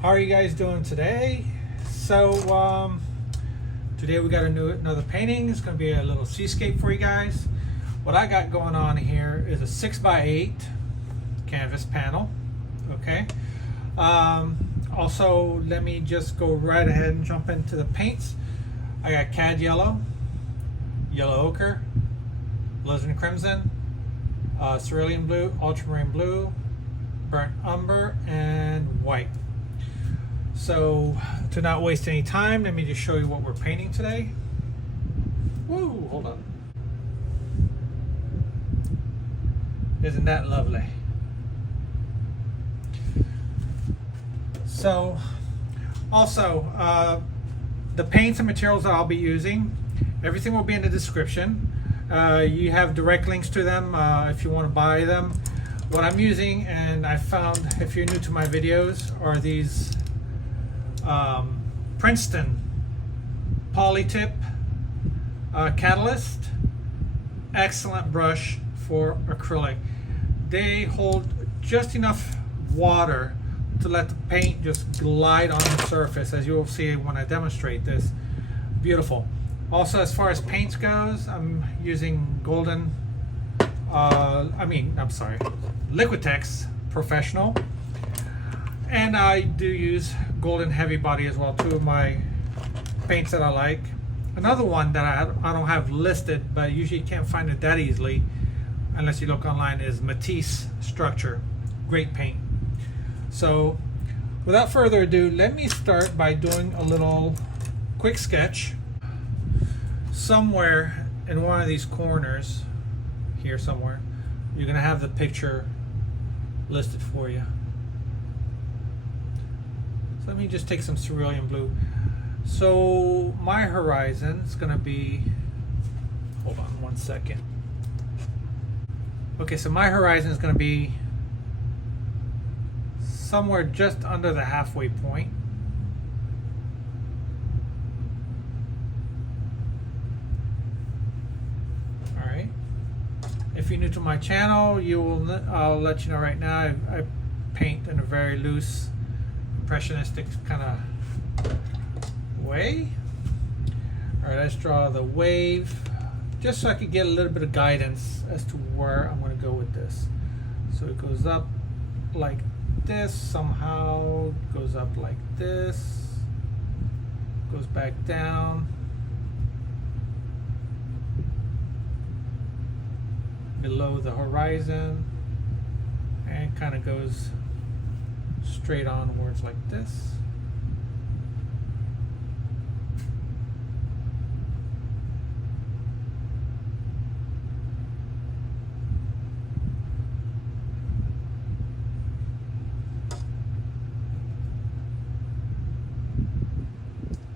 How are you guys doing today? Today we got another painting. It's going to be a little seascape for you guys. What I got going on here is a 6x8 canvas panel. Okay. Also, let me just go right ahead and jump into the paints. I got cad yellow, yellow ochre, alizarin crimson, cerulean blue, ultramarine blue, burnt umber, and white. So, to not waste any time, let me just show you what we're painting today. Woo, hold on. Isn't that lovely? So, also, the paints and materials that I'll be using, everything will be in the description. You have direct links to them if you want to buy them. What I'm using, and I found, if you're new to my videos, are these Princeton Polytip Catalyst. Excellent brush for acrylic. They hold just enough water to let the paint just glide on the surface, as you will see when I demonstrate this. Beautiful. Also, as far as paints goes, I'm using Liquitex Professional. And I do use Golden Heavy Body as well, two of my paints that I like. Another one that I don't have listed, but usually you can't find it that easily unless you look online, is Matisse Structure. Great paint. So without further ado, let me start by doing a little quick sketch. Somewhere in one of these corners, here somewhere, you're going to have the picture listed for you. Let me just take some cerulean blue. So my horizon is going to be, hold on one second. Okay, so my horizon is going to be somewhere just under the halfway point. All right. If you're new to my channel, I'll let you know right now, I paint in a very loose, impressionistic kind of way. All right, let's draw the wave just so I could get a little bit of guidance as to where I'm going to go with this. So it goes up like this, somehow goes up like this, goes back down, below the horizon, and kind of goes straight onwards like this.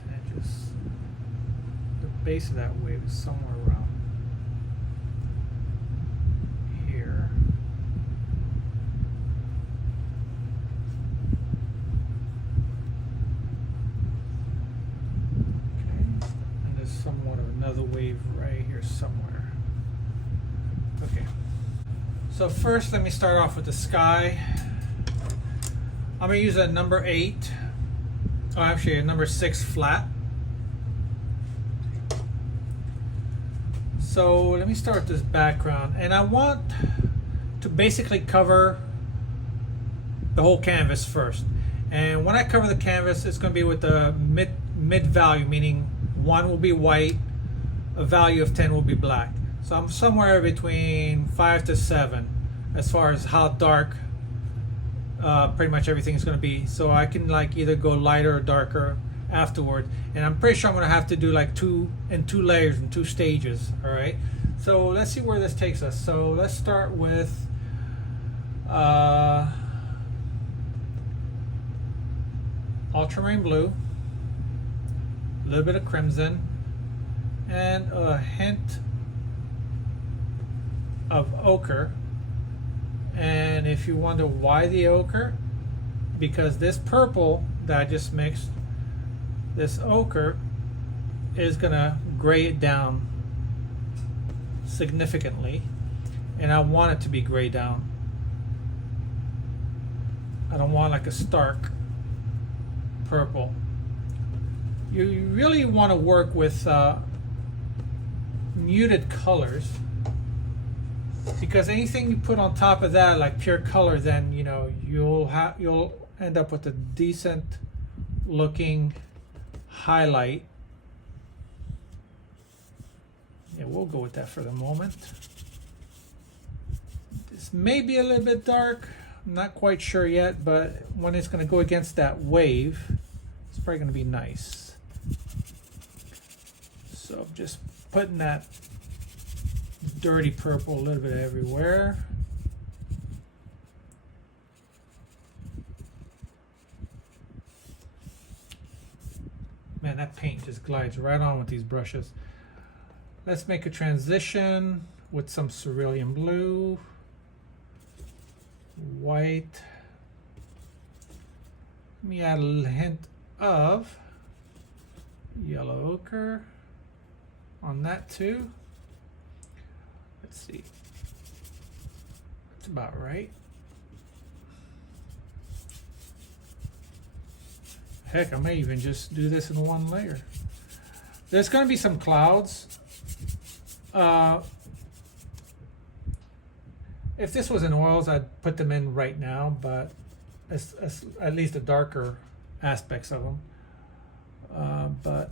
And just the base of that wave is somewhere around here. Somewhat of another wave right here somewhere. Okay, so first let me start off with the sky. I'm going to use a number 8, oh actually a number 6 flat. So let me start with this background, and I want to basically cover the whole canvas first. And when I cover the canvas, it's going to be with the mid value, meaning 1 will be white, a value of 10 will be black. So I'm somewhere between 5 to 7 as far as how dark pretty much everything is going to be. So I can like either go lighter or darker afterward. And I'm pretty sure I'm going to have to do like two layers and 2 stages. All right. So let's see where this takes us. So let's start with ultramarine blue, a little bit of crimson, and a hint of ochre. And if you wonder why the ochre, because this purple that I just mixed, this ochre is gonna gray it down significantly, and I want it to be gray down. I don't want like a stark purple. You really want to work with muted colors, because anything you put on top of that, like pure color, then you know you'll end up with a decent looking highlight. Yeah, we'll go with that for the moment. This may be a little bit dark. I'm not quite sure yet, but when it's going to go against that wave, it's probably going to be nice. So I'm just putting that dirty purple a little bit everywhere. Man, that paint just glides right on with these brushes. Let's make a transition with some cerulean blue, white. Let me add a hint of yellow ochre on that too. Let's see. That's about right. Heck, I may even just do this in one layer. There's going to be some clouds. If this was in oils, I'd put them in right now, but at least the darker aspects of them. But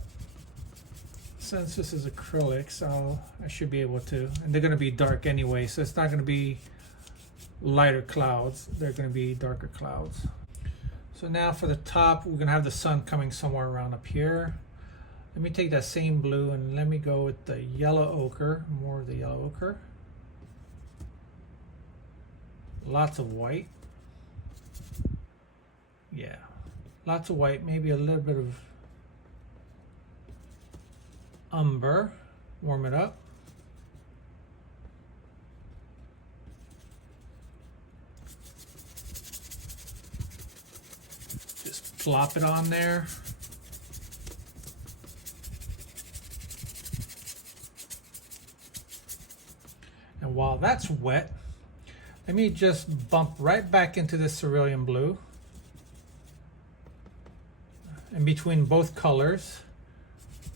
since this is acrylics, I should be able to, and they're going to be dark anyway, so it's not going to be lighter clouds. They're going to be darker clouds. So now for the top, we're going to have the sun coming somewhere around up here. Let me take that same blue and let me go with the yellow ochre, more of the yellow ochre. Lots of white. Yeah, lots of white, maybe a little bit of umber. Warm it up. Just plop it on there. And while that's wet, let me just bump right back into this cerulean blue in between both colors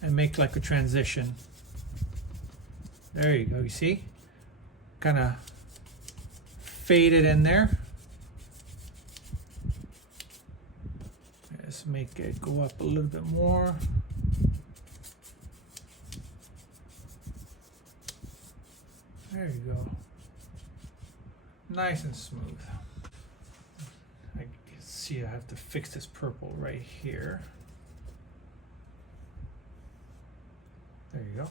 and make like a transition. There you go, you see? Kind of fade it in there. Let's make it go up a little bit more. There you go. Nice and smooth. I can see I have to fix this purple right here. There you go.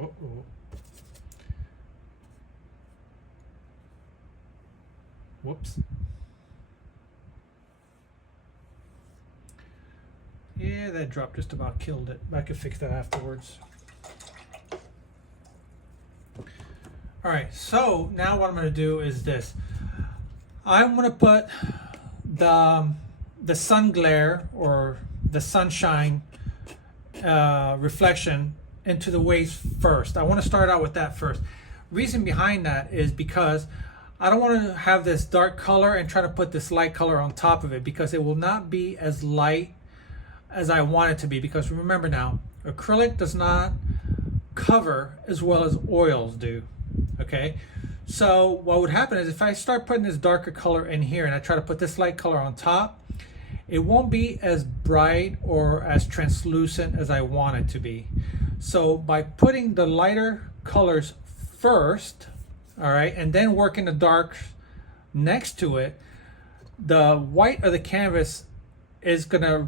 Uh-oh. Whoops. Yeah, that drop just about killed it. I could fix that afterwards. All right, so now what I'm going to do is this. I'm going to put the sun glare or the sunshine reflection into the waves first. I want to start out with that first. Reason behind that is because I don't want to have this dark color and try to put this light color on top of it, because it will not be as light as I want it to be. Because remember now, acrylic does not cover as well as oils do. Okay, so what would happen is if I start putting this darker color in here and I try to put this light color on top, it won't be as bright or as translucent as I want it to be. So by putting the lighter colors first, all right, and then working the dark next to it, the white of the canvas is gonna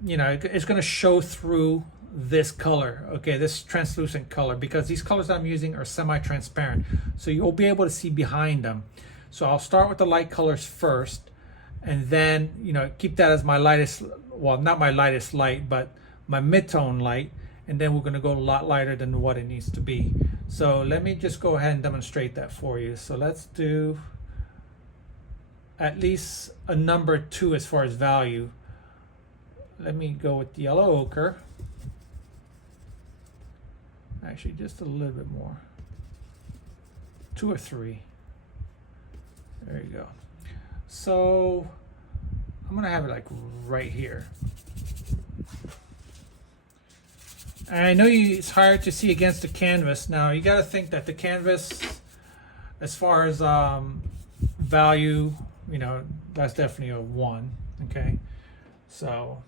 it's gonna show through this color, okay, this translucent color, because these colors I'm using are semi-transparent, so you'll be able to see behind them. So I'll start with the light colors first, and then keep that as my lightest, well, not my lightest light, but my mid-tone light, and then we're going to go a lot lighter than what it needs to be. So let me just go ahead and demonstrate that for you. So let's do at least a number 2 as far as value. Let me go with the yellow ochre. Actually, just a little bit more. 2 or 3. There you go. So I'm gonna have it like right here. And I know it's hard to see against the canvas. Now you got to think that the canvas, as far as value, you know, that's definitely a 1. Okay, so,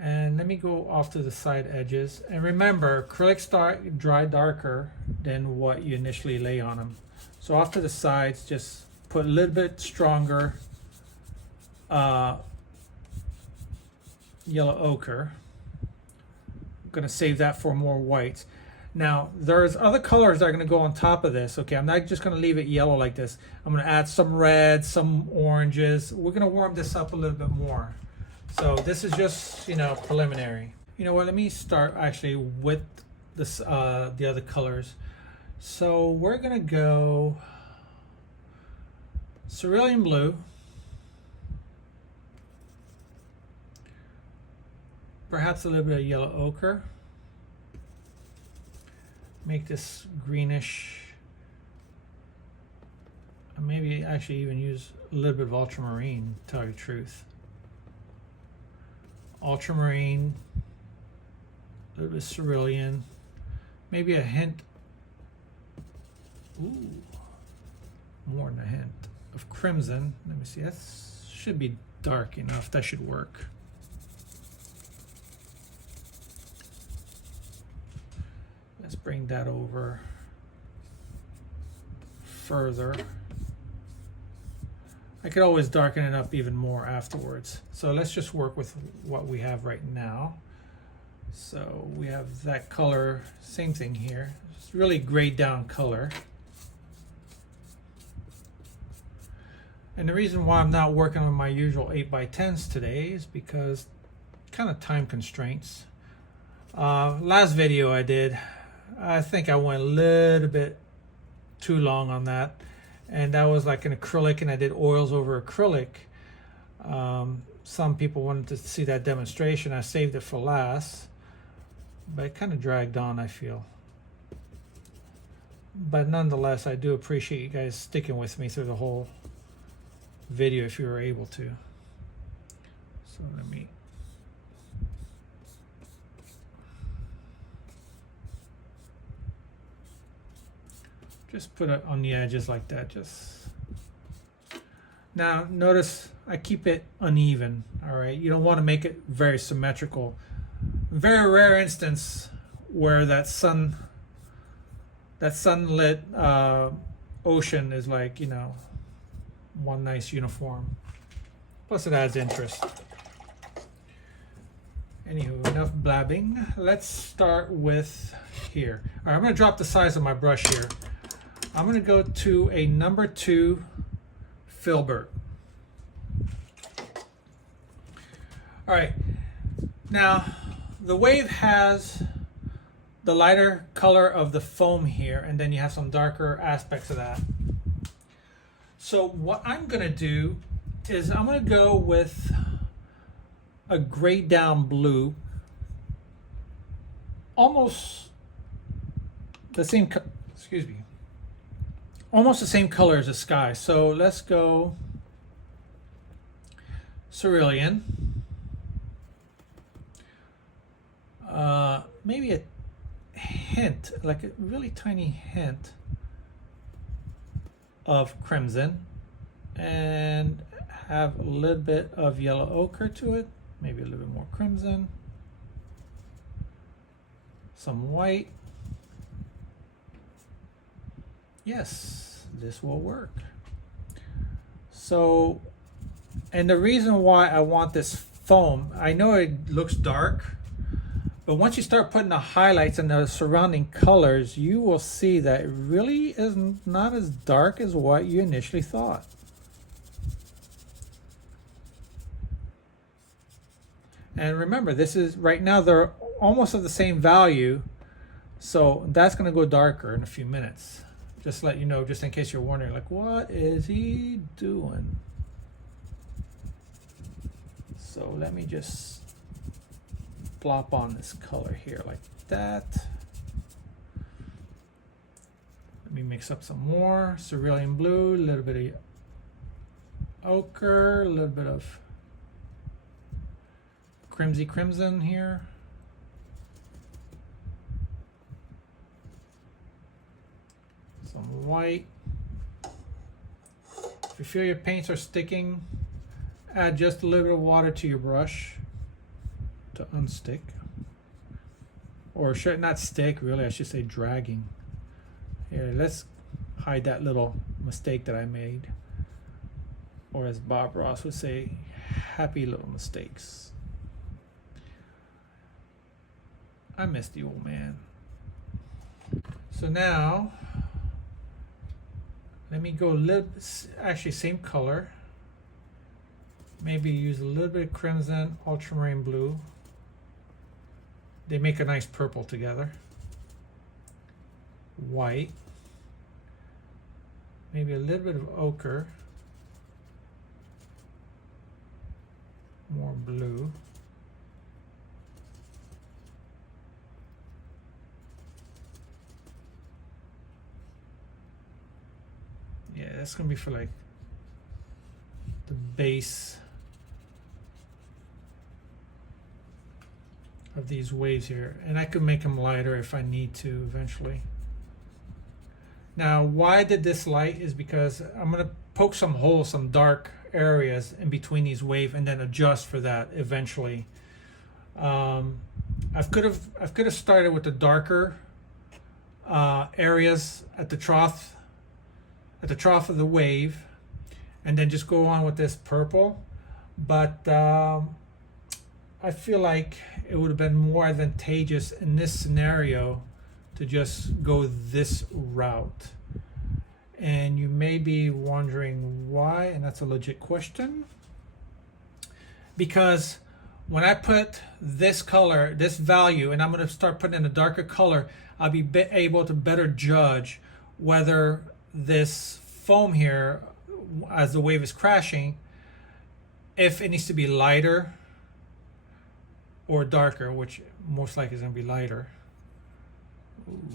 and let me go off to the side edges. And remember, acrylics dry darker than what you initially lay on them. So off to the sides, just put a little bit stronger yellow ochre. I'm gonna save that for more whites. Now there's other colors that are gonna go on top of this. Okay, I'm not just gonna leave it yellow like this. I'm gonna add some reds, some oranges. We're gonna warm this up a little bit more. So this is just, you know, preliminary. You know what, let me start actually with this the other colors. So we're gonna go cerulean blue, perhaps a little bit of yellow ochre. Make this greenish. And maybe actually even use a little bit of ultramarine, to tell you the truth. Ultramarine, a little bit of cerulean, maybe a hint, ooh, more than a hint of crimson. Let me see, that should be dark enough, that should work. Let's bring that over further. I could always darken it up even more afterwards. So let's just work with what we have right now. So we have that color, same thing here. It's really grayed down color. And the reason why I'm not working on my usual 8x10s today is because kind of time constraints. Last video I did, I think I went a little bit too long on that, and that was like an acrylic, and I did oils over acrylic. Some people wanted to see that demonstration. I saved it for last, but it kind of dragged on, I feel. But nonetheless, I do appreciate you guys sticking with me through the whole video if you were able to. So let me just put it on the edges like that. Just now notice I keep it uneven. All right, you don't want to make it very symmetrical. Very rare instance where that sunlit ocean is like, you know, one nice uniform. Plus it adds interest. Anywho, enough blabbing. Let's start with here. All right, I'm going to drop the size of my brush here. I'm going to go to a number 2 filbert. All right, now the wave has the lighter color of the foam here, and then you have some darker aspects of that. So what I'm going to do is I'm going to go with a grayed down blue, almost the same, excuse me, almost the same color as the sky. So let's go cerulean, maybe a hint, like a really tiny hint of crimson, and have a little bit of yellow ochre to it, maybe a little bit more crimson, some white. Yes, this will work. So, and the reason why I want this foam, I know it looks dark, but once you start putting the highlights and the surrounding colors, you will see that it really is not as dark as what you initially thought. And remember, this is right now they're almost of the same value, so that's going to go darker in a few minutes. Just to let you know, just in case you're wondering, like, what is he doing? So let me just plop on this color here like that. Let me mix up some more cerulean blue, a little bit of ochre, a little bit of crimson here. Some white. If you feel your paints are sticking, add just a little bit of water to your brush to unstick. Or should not stick, really, I should say dragging. Here, let's hide that little mistake that I made. Or as Bob Ross would say, happy little mistakes. I miss the old man. So now, let me go a little, actually same color. Maybe use a little bit of crimson, ultramarine blue. They make a nice purple together. White. Maybe a little bit of ochre. More blue. Yeah, that's gonna be for like the base of these waves here, and I could make them lighter if I need to eventually. Now, why I did this light is because I'm gonna poke some holes, some dark areas in between these waves, and then adjust for that eventually. I could have started with the darker areas at the trough of the wave, and then just go on with this purple. But I feel like it would have been more advantageous in this scenario to just go this route. And you may be wondering why, and that's a legit question. Because when I put this color, this value, and I'm going to start putting in a darker color, I'll be able to better judge whether this foam here, as the wave is crashing, if it needs to be lighter or darker, which most likely is going to be lighter. Ooh.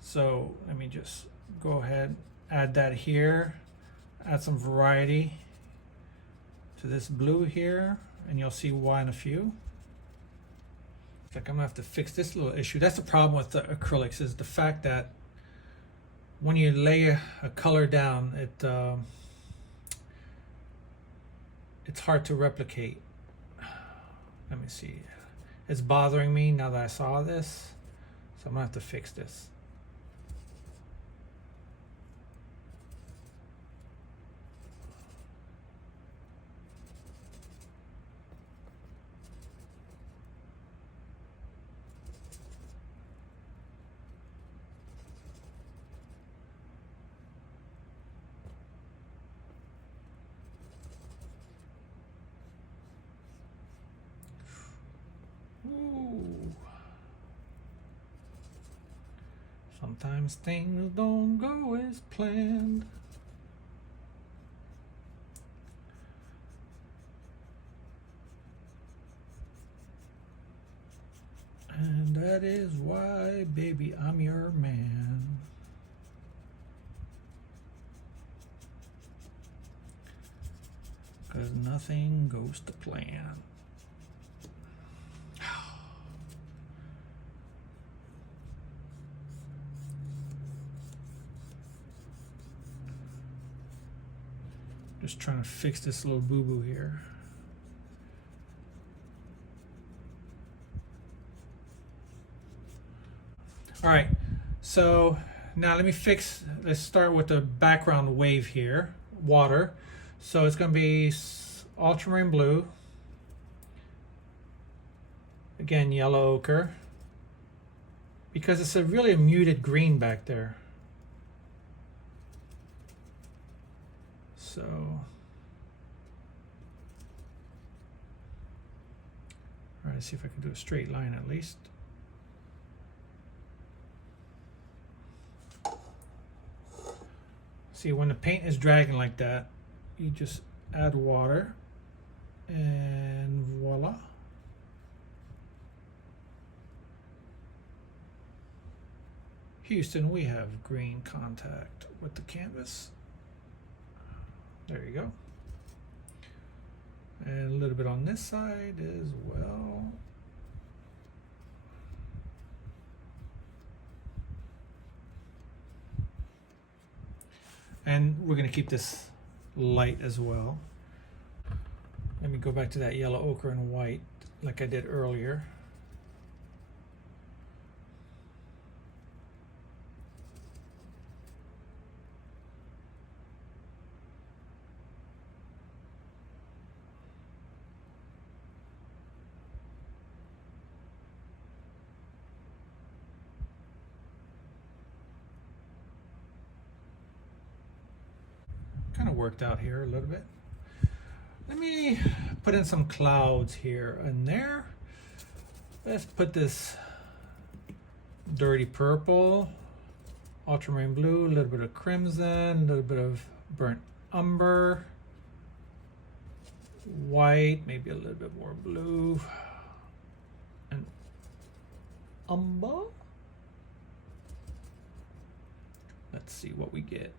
So let me just go ahead, add that here, add some variety to this blue here, and you'll see why in a few. In fact, I'm gonna have to fix this little issue. That's the problem with the acrylics, is the fact that when you lay a color down, it's hard to replicate. Let me see. It's bothering me now that I saw this, so I'm gonna have to fix this. Ooh. Sometimes things don't go as planned. And that is why, baby, I'm your man. Because nothing goes to plan. Just trying to fix this little boo-boo here. All right, so now let's start with the background wave here, water. So it's gonna be ultramarine blue, again, yellow ochre, because it's a really muted green back there. So, all right, let's see if I can do a straight line at least. See, when the paint is dragging like that, you just add water and voila. Houston, we have green contact with the canvas. There you go. And a little bit on this side as well. And we're going to keep this light as well. Let me go back to that yellow, ochre, and white like I did earlier. Kind of worked out here a little bit. Let me put in some clouds here and there. Let's put this dirty purple, ultramarine blue, a little bit of crimson, a little bit of burnt umber, white, maybe a little bit more blue, and umber. Let's see what we get.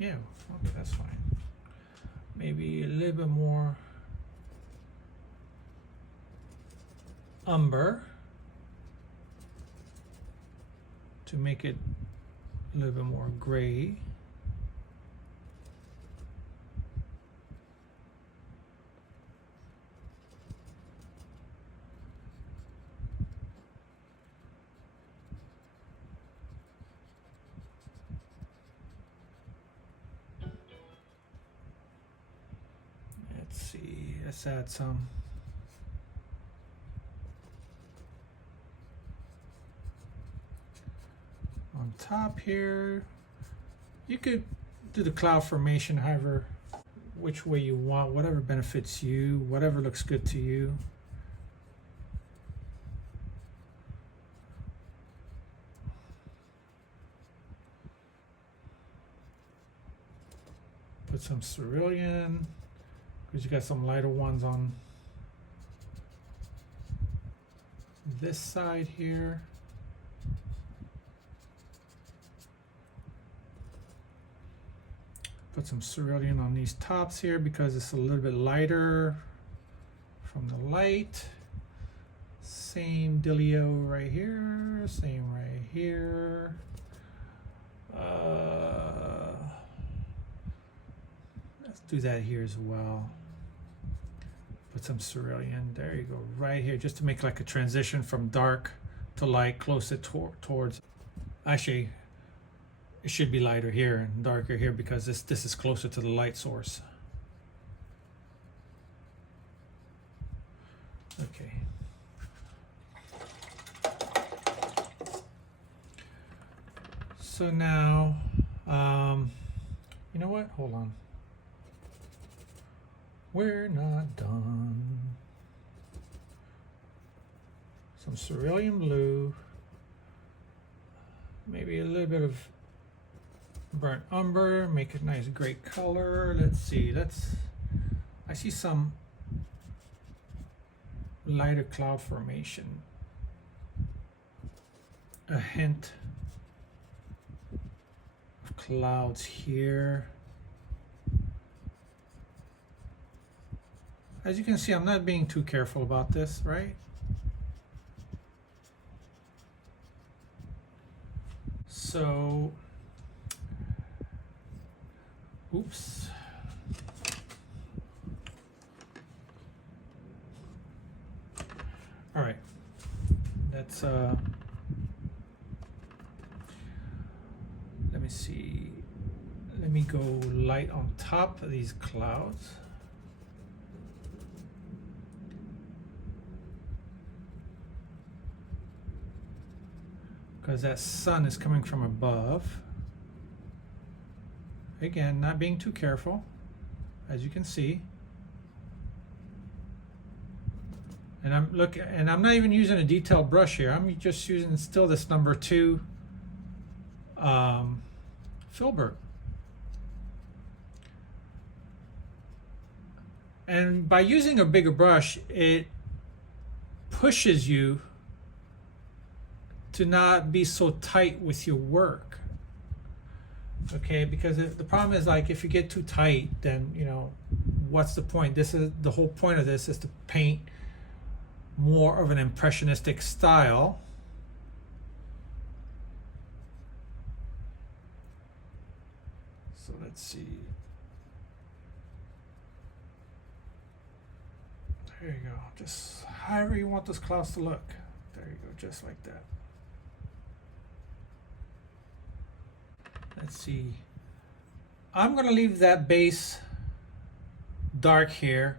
Yeah, okay, that's fine. Maybe a little bit more umber to make it a little bit more gray. Let's add some. On top here, you could do the cloud formation however, which way you want, whatever benefits you, whatever looks good to you. Put some cerulean, because you got some lighter ones on this side here. Put some cerulean on these tops here because it's a little bit lighter from the light. Same dealio right here, same right here. Let's do that here as well. Put some cerulean, there you go, right here, just to make like a transition from dark to light, closer towards, actually, it should be lighter here and darker here because this is closer to the light source. Okay. So now, you know what? Hold on. We're not done. Some cerulean blue. Maybe a little bit of burnt umber. Make it nice, great color. Let's see. I see some lighter cloud formation. A hint of clouds here. As you can see, I'm not being too careful about this, right? So, oops. All right, that's, let me see. Let me go light on top of these clouds. Because that sun is coming from above. Again, not being too careful, as you can see. And I'm not even using a detailed brush here. I'm just using still this number 2 filbert. And by using a bigger brush, it pushes you to not be so tight with your work. Okay, because the problem is, like, if you get too tight, then you know what's the point. This is the whole point of this, is to paint more of an impressionistic style. So let's see. There you go. Just however you want those clouds to look. There you go, just like that. Let's see. I'm gonna leave that base dark here,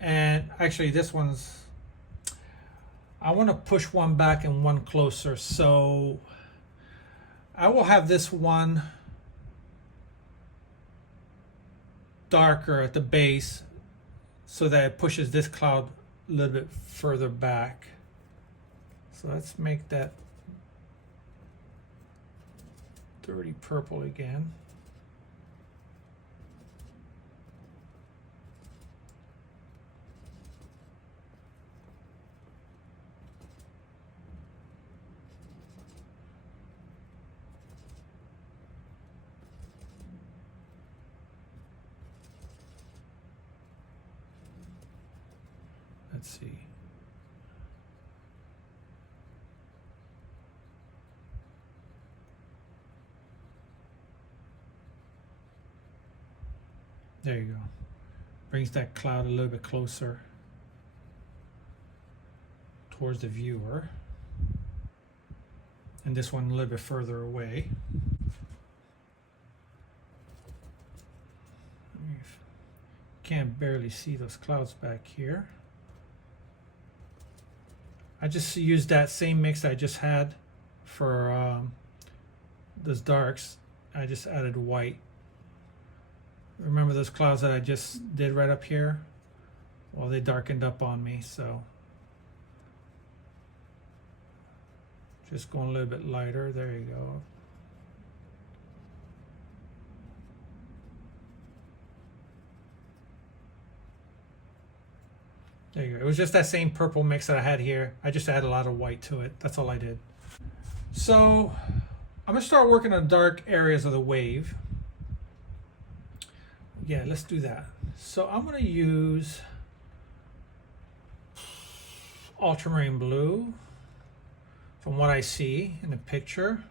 and actually this one's, I want to push one back and one closer, so I will have this one darker at the base so that it pushes this cloud a little bit further back. So let's make that dirty purple again. Let's see. There you go. Brings that cloud a little bit closer towards the viewer. And this one a little bit further away. Can't barely see those clouds back here. I just used that same mix I just had for those darks. I just added white. Remember those clouds that I just did right up here? Well, they darkened up on me, so just going a little bit lighter. There you go. There you go. It was just that same purple mix that I had here. I just added a lot of white to it. That's all I did. So I'm gonna start working on dark areas of the wave. Yeah, let's do that. So I'm gonna use ultramarine blue from what I see in the picture.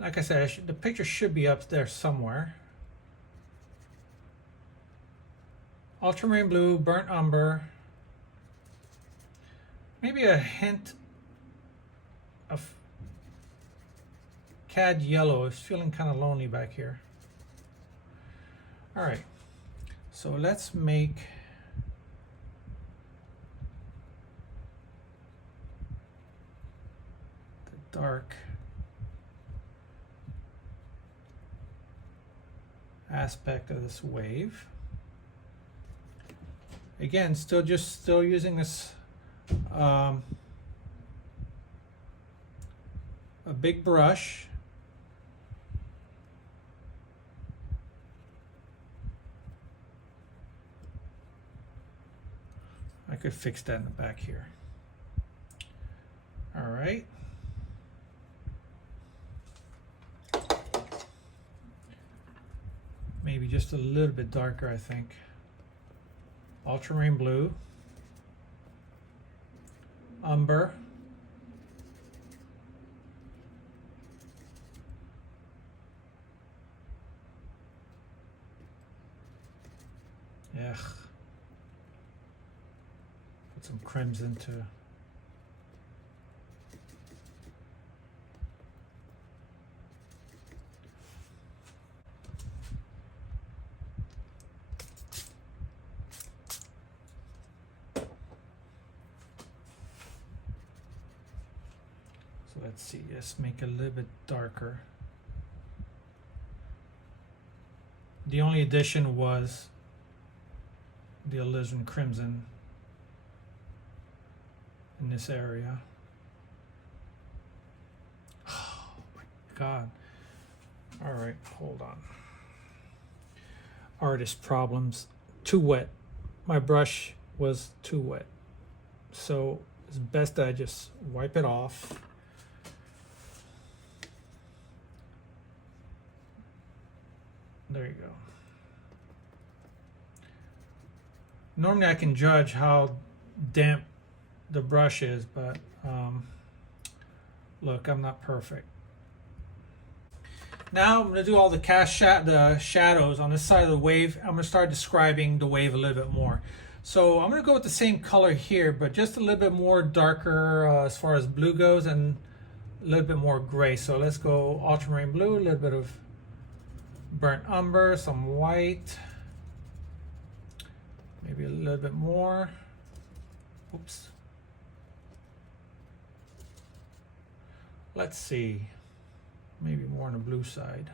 Like I said, the picture should be up there somewhere. Ultramarine blue, burnt umber, maybe a hint of cad yellow. It's feeling kind of lonely back here. All right, so let's make the dark aspect of this wave. Again, still using this a big brush. I could fix that in the back here. All right. Maybe just a little bit darker, I think. Ultramarine blue, umber, put some crimson too. So let's see, let's make it a little bit darker. The only addition was the alizarin crimson in this area. Oh my God. All right, hold on. Artist problems. Too wet. My brush was too wet. So it's best that I just wipe it off. There you go. Normally I can judge how damp the brush is, but look, I'm not perfect. Now I'm going to do all the the shadows on this side of the wave. I'm going to start describing the wave a little bit more. So I'm going to go with the same color here, but just a little bit more darker as far as blue goes, and a little bit more gray. So let's go ultramarine blue, a little bit of burnt umber, some white, maybe a little bit more. Oops. Let's see, maybe more on the blue side.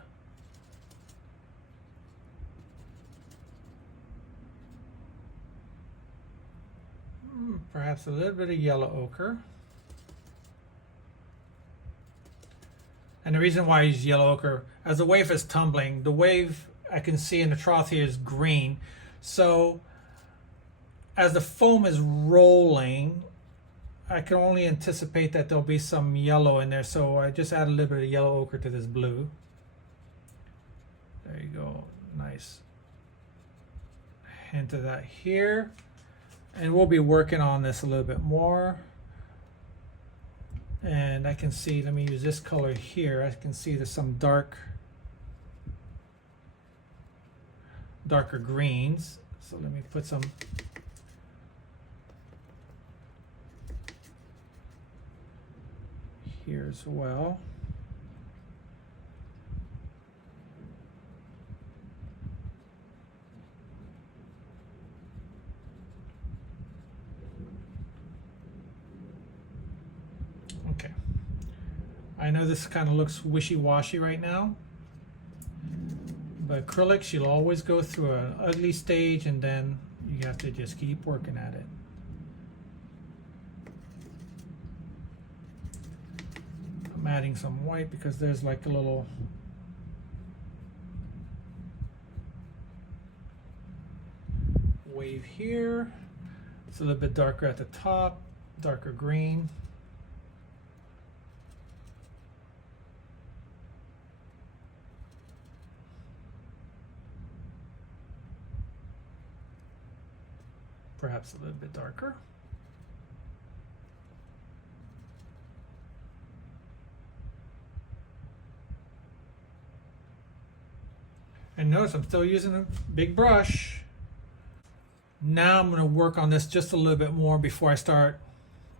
Perhaps a little bit of yellow ochre. And the reason why I use yellow ochre, as the wave is tumbling, the wave I can see in the trough here is green. So as the foam is rolling, I can only anticipate that there'll be some yellow in there. So I just add a little bit of yellow ochre to this blue. There you go, nice hint of that here. And we'll be working on this a little bit more. And I can see, let me use this color here. I can see there's some darker greens. So let me put some here as well. Okay, I know this kind of looks wishy-washy right now, but acrylics, you'll always go through an ugly stage and then you have to just keep working at it. I'm adding some white because there's like a little wave here. It's a little bit darker at the top, darker green. Perhaps a little bit darker. And notice I'm still using a big brush. Now I'm going to work on this just a little bit more before I start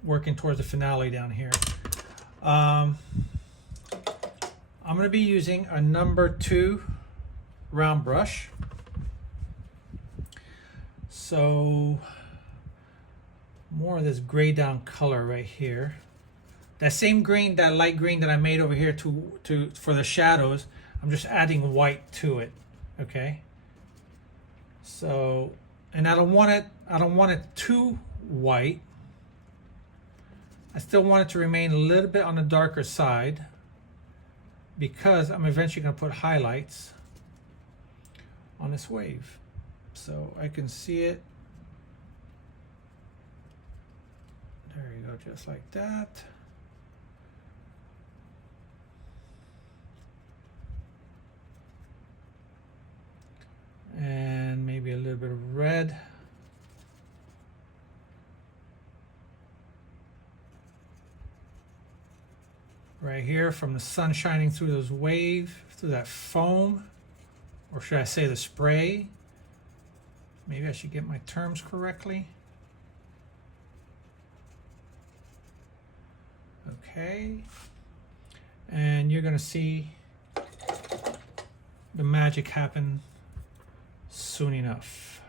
working towards the finale down here. I'm going to be using a number 2 round brush. So more of this gray down color right here. That same green, that light green that I made over here for the shadows, I'm just adding white to it. Okay. So, and I don't want it too white. I still want it to remain a little bit on the darker side because I'm eventually going to put highlights on this wave. So I can see it. There you go, just like that. And maybe a little bit of red. Right here from the sun shining through those waves, through that foam, or should I say the spray? Maybe I should get my terms correctly. Okay. And you're going to see the magic happen soon enough.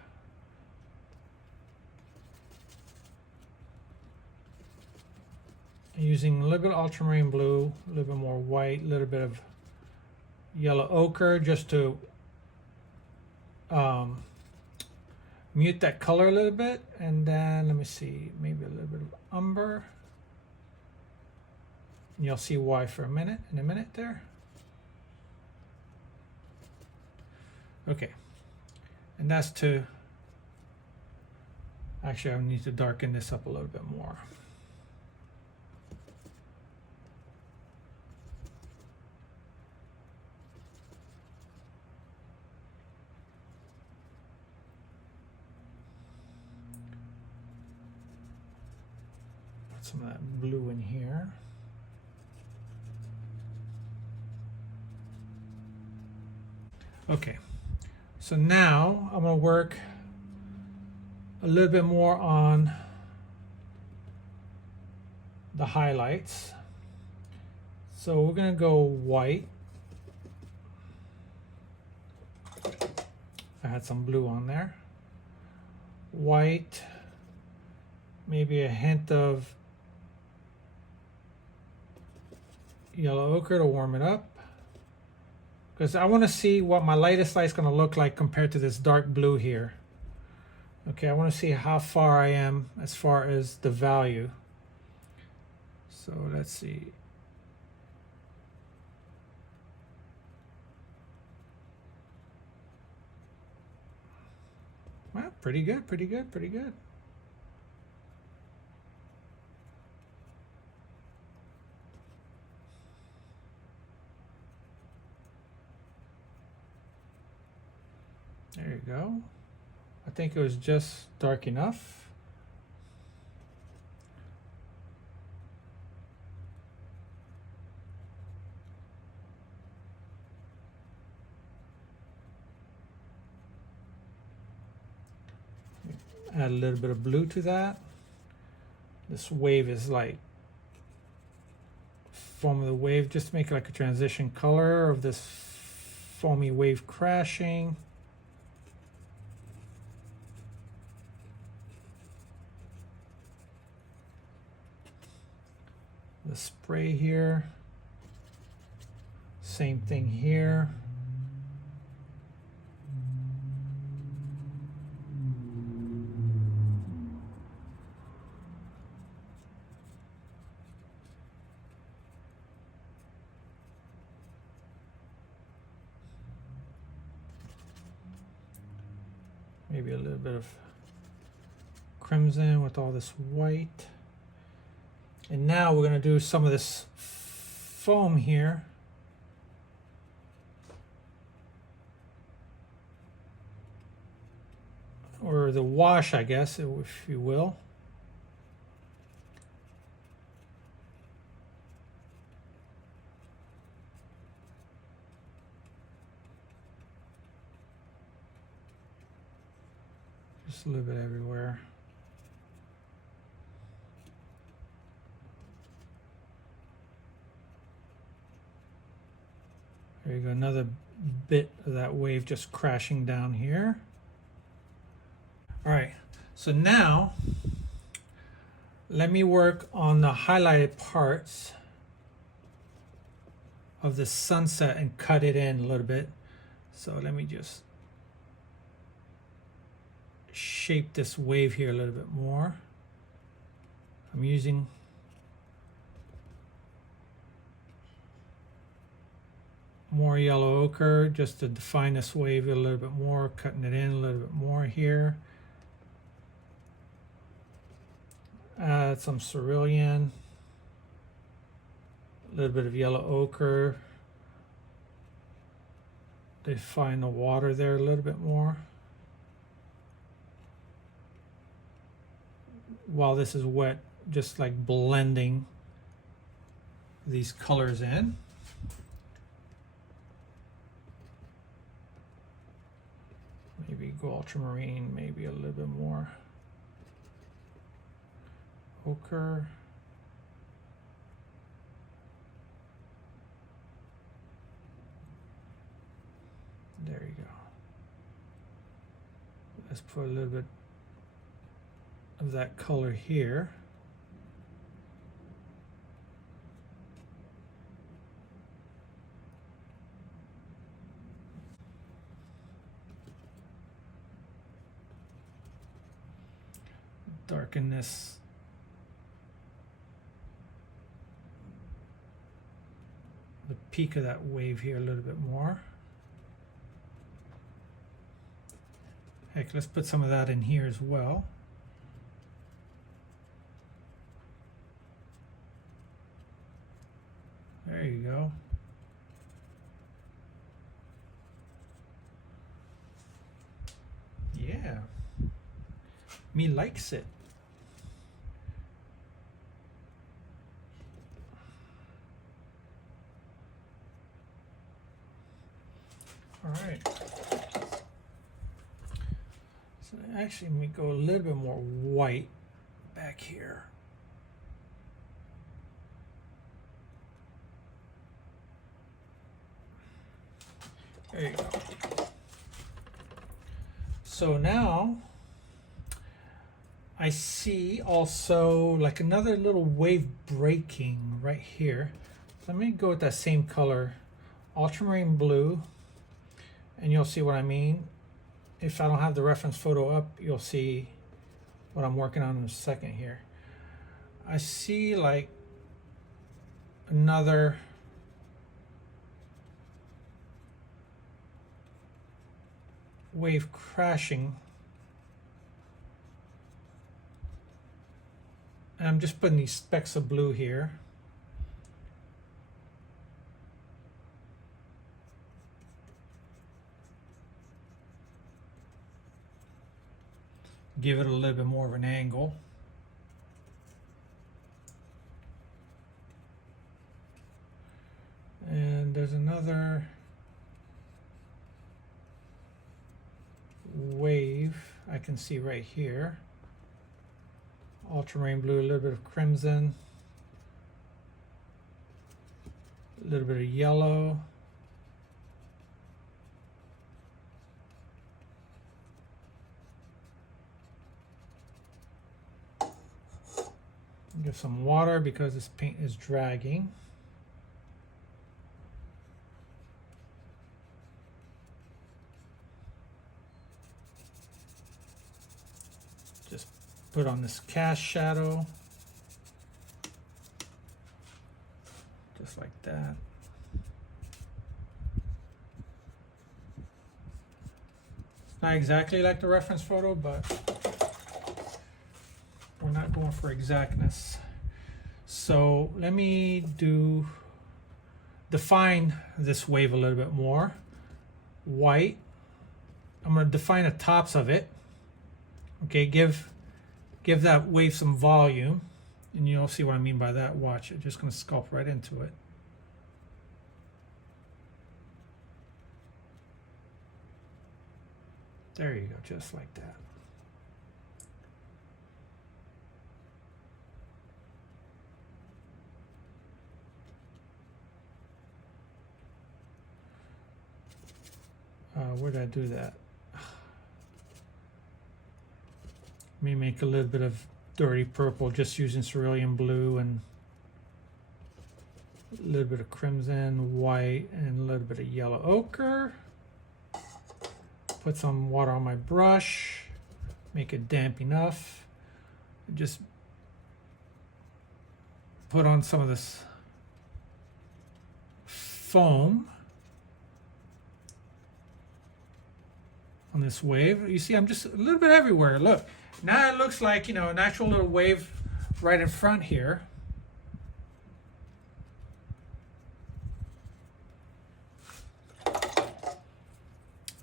Using a little bit of ultramarine blue, a little bit more white, a little bit of yellow ochre just to mute that color a little bit. And then let me see, maybe a little bit of umber. And you'll see why in a minute there. Okay, and that's to, actually I need to darken this up a little bit more. Put some of that blue in here. Okay, so now I'm going to work a little bit more on the highlights. So we're going to go white. I had some blue on there. White, maybe a hint of yellow ochre to warm it up, because I want to see what my lightest light is going to look like compared to this dark blue here. Okay, I want to see how far I am as far as the value. So let's see. Well, pretty good, pretty good, pretty good. There you go. I think it was just dark enough. Add a little bit of blue to that. This wave is like foam of the wave, just to make it like a transition color of this foamy wave crashing. The spray here, same thing here. Maybe a little bit of crimson with all this white. And now we're going to do some of this foam here. Or the wash, I guess, if you will. Just a little bit everywhere. There you go, another bit of that wave just crashing down here. All right, so now let me work on the highlighted parts of the sunset and cut it in a little bit. So let me just shape this wave here a little bit more. I'm using more yellow ochre just to define this wave a little bit more, cutting it in a little bit more here. Add some cerulean, a little bit of yellow ochre, define the water there a little bit more. While this is wet, just like blending these colors in. Maybe go ultramarine, maybe a little bit more ochre. There you go. Let's put a little bit of that color here. Darken this the peak of that wave here a little bit more. Heck, let's put some of that in here as well. There you go. Yeah. Me likes it. All right. So actually, let me go a little bit more white back here. There you go. So now I see also like another little wave breaking right here. Let me go with that same color, ultramarine blue, and you'll see what I mean. If I don't have the reference photo up, you'll see what I'm working on in a second here. I see like another wave crashing, and I'm just putting these specks of blue here. Give it a little bit more of an angle. And there's another wave I can see right here. Ultramarine blue, a little bit of crimson, a little bit of yellow. Give some water because this paint is dragging. Just put on this cast shadow. Just like that. It's not exactly like the reference photo, but we're not going for exactness. So let me define this wave a little bit more. White. I'm going to define the tops of it. Okay, give that wave some volume, and you'll see what I mean by that. Watch it. Just going to sculpt right into it. There you go, just like that. Where did I do that? Let me make a little bit of dirty purple, just using cerulean blue and a little bit of crimson, white, and a little bit of yellow ochre. Put some water on my brush, make it damp enough. Just put on some of this foam on this wave. You see, I'm just a little bit everywhere. Look, now it looks like, you know, an actual little wave right in front here.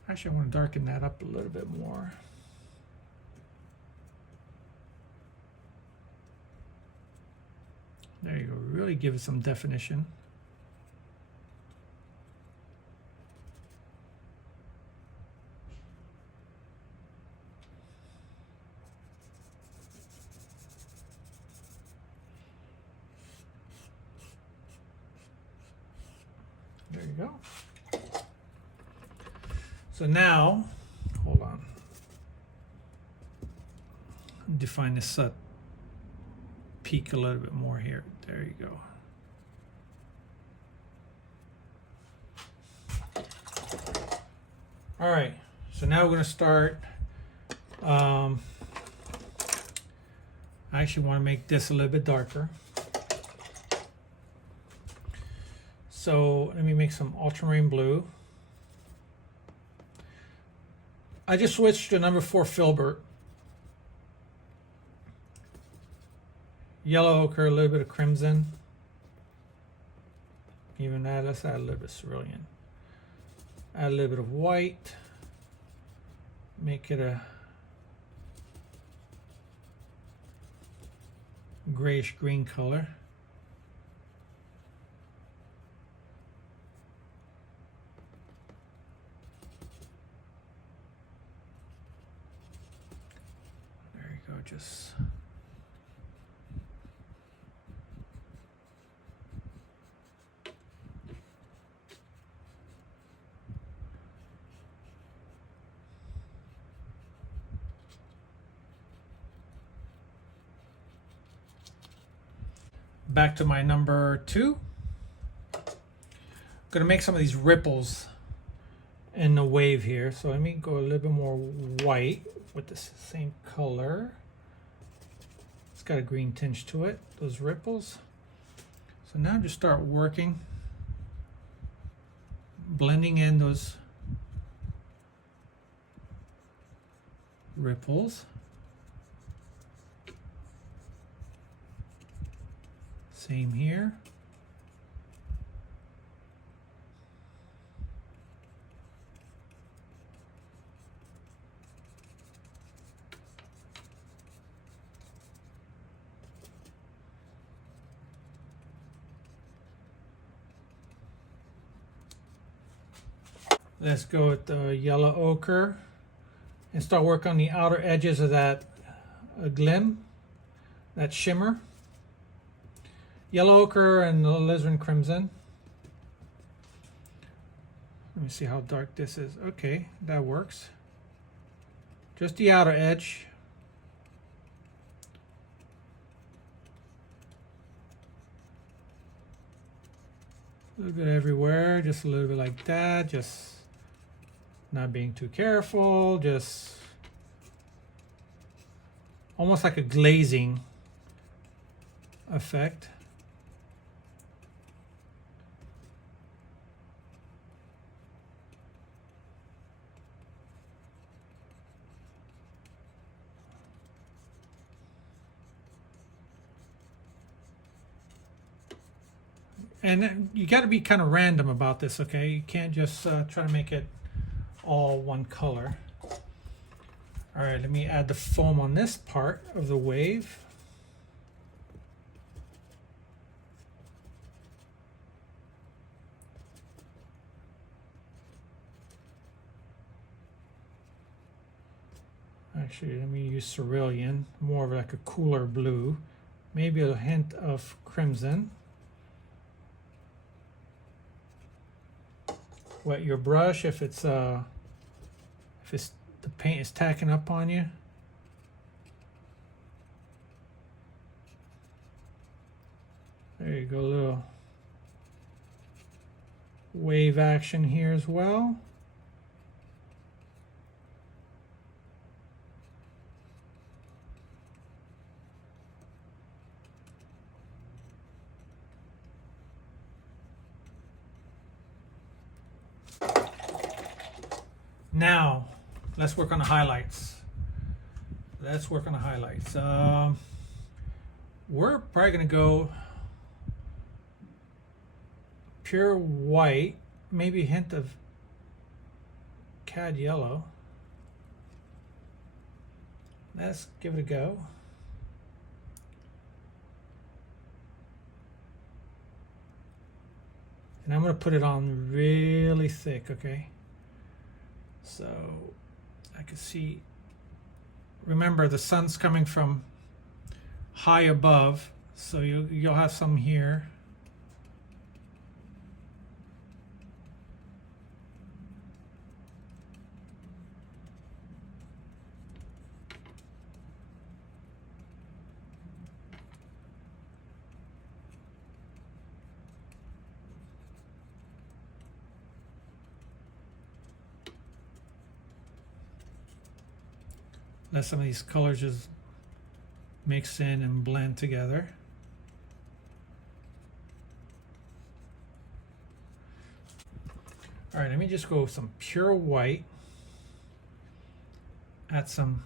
Actually, I want to darken that up a little bit more. There you go, really give it some definition. There you go. So now, hold on. Define this peak a little bit more here. There you go. All right, so now we're going to start. I actually want to make this a little bit darker. So let me make some ultramarine blue. I just switched to number 4 filbert. Yellow ochre, a little bit of crimson. Even that, let's add a little bit of cerulean. Add a little bit of white. Make it a grayish green color. gorgeous. Back to my number 2. I'm gonna make some of these ripples in the wave here. So let me go a little bit more white with the same color. It's got a green tinge to it, those ripples. So now just start working, blending in those ripples. Same here. Let's go with the yellow ochre and start working on the outer edges of that glim, that shimmer. Yellow ochre and alizarin crimson. Let me see how dark this is. Okay, that works. Just the outer edge. A little bit everywhere, just a little bit like that. Just not being too careful, just almost like a glazing effect. And you got to be kind of random about this, okay? You can't just try to make it all one color. All right, let me add the foam on this part of the wave. Actually, let me use cerulean, more of like a cooler blue, maybe a hint of crimson. Wet your brush if it's the paint is tacking up on you. There you go, a little wave action here as well. Now, let's work on the highlights. Let's work on the highlights. We're probably going to go pure white, maybe a hint of cad yellow. Let's give it a go. And I'm going to put it on really thick, okay? So I can see, remember the sun's coming from high above, so you'll have some here. Let some of these colors just mix in and blend together. All right, let me just go with some pure white. Add some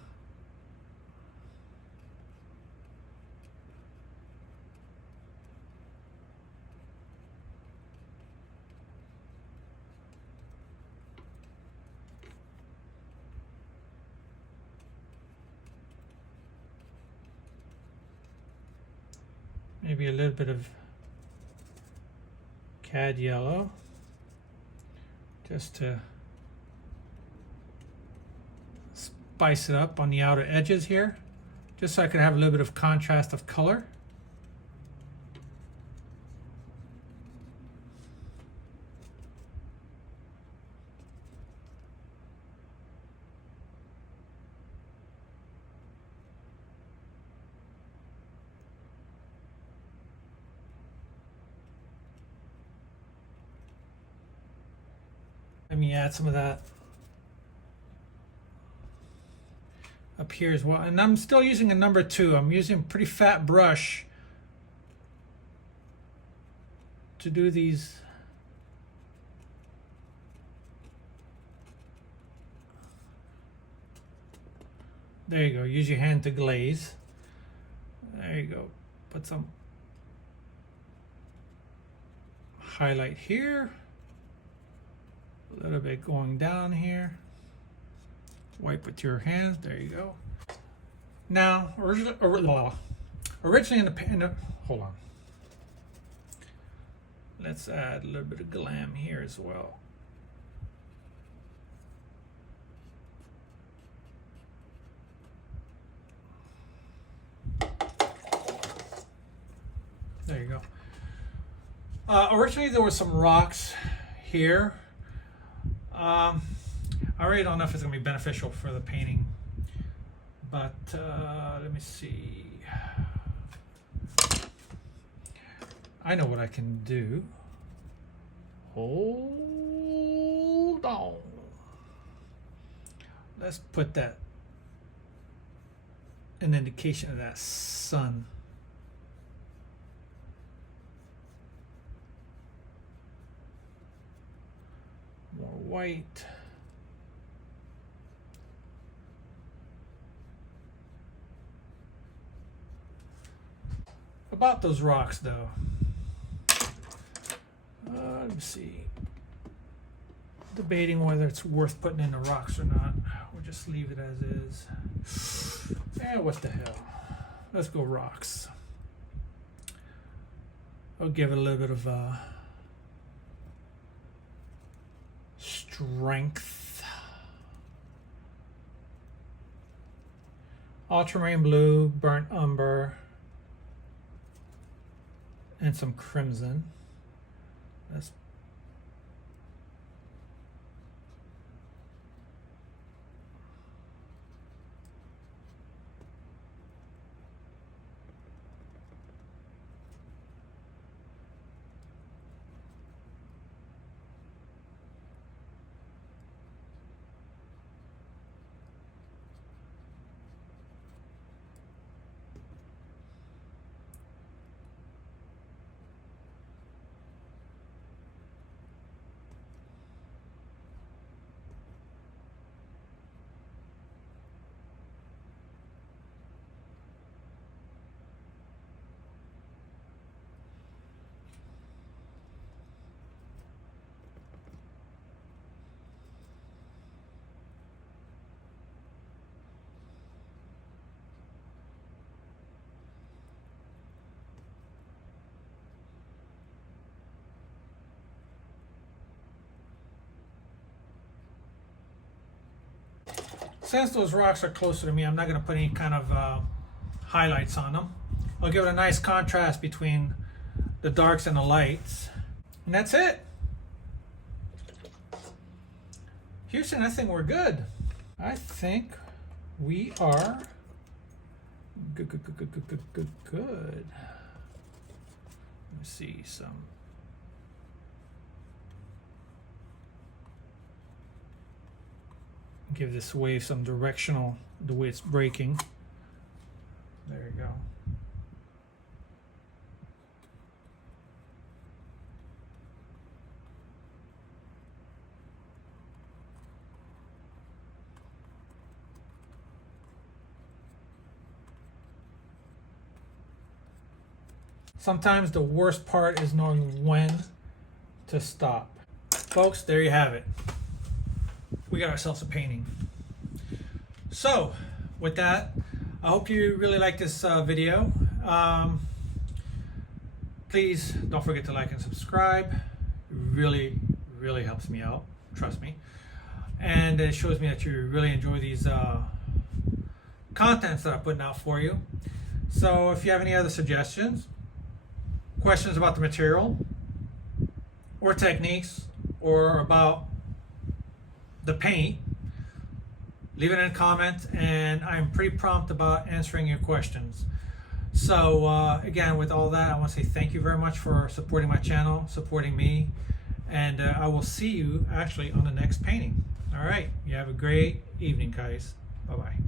maybe a little bit of cad yellow, just to spice it up on the outer edges here. just so I could have a little bit of contrast of color. Let me add some of that up here as well. And I'm still using a number 2. I'm using a pretty fat brush to do these. There you go. Use your hand to glaze. There you go. Put some highlight here. A little bit going down here. Wipe with your hands. There you go. Now, originally in the hold on. Let's add a little bit of glam here as well. There you go. Originally there were some rocks here. I really don't know if it's going to be beneficial for the painting, but let me see. I know what I can do. Hold on. Let's put that, an indication of that sun. More white. About those rocks though. Let me see. Debating whether it's worth putting in the rocks or not. We'll just leave it as is. What the hell. Let's go rocks. I'll give it a little bit of strength. Ultramarine blue, burnt umber, and some crimson. That's since those rocks are closer to me, I'm not going to put any kind of highlights on them. I'll give it a nice contrast between the darks and the lights. And that's it. Houston, I think we're good. I think we are good. Let me see some. Give this wave some directional, the way it's breaking. There you go. Sometimes the worst part is knowing when to stop. Folks, there you have it. We got ourselves a painting. So with that, I hope you really like this video. Please don't forget to like and subscribe. It really helps me out, trust me. And it shows me that you really enjoy these contents that I'm putting out for you. So if you have any other suggestions, questions about the material, or techniques, or about the paint, leave it in a comment, and I'm pretty prompt about answering your questions. So again, with all that, I want to say thank you very much for supporting my channel, supporting me, and I will see you actually on the next painting. All right, you have a great evening, guys. Bye-bye.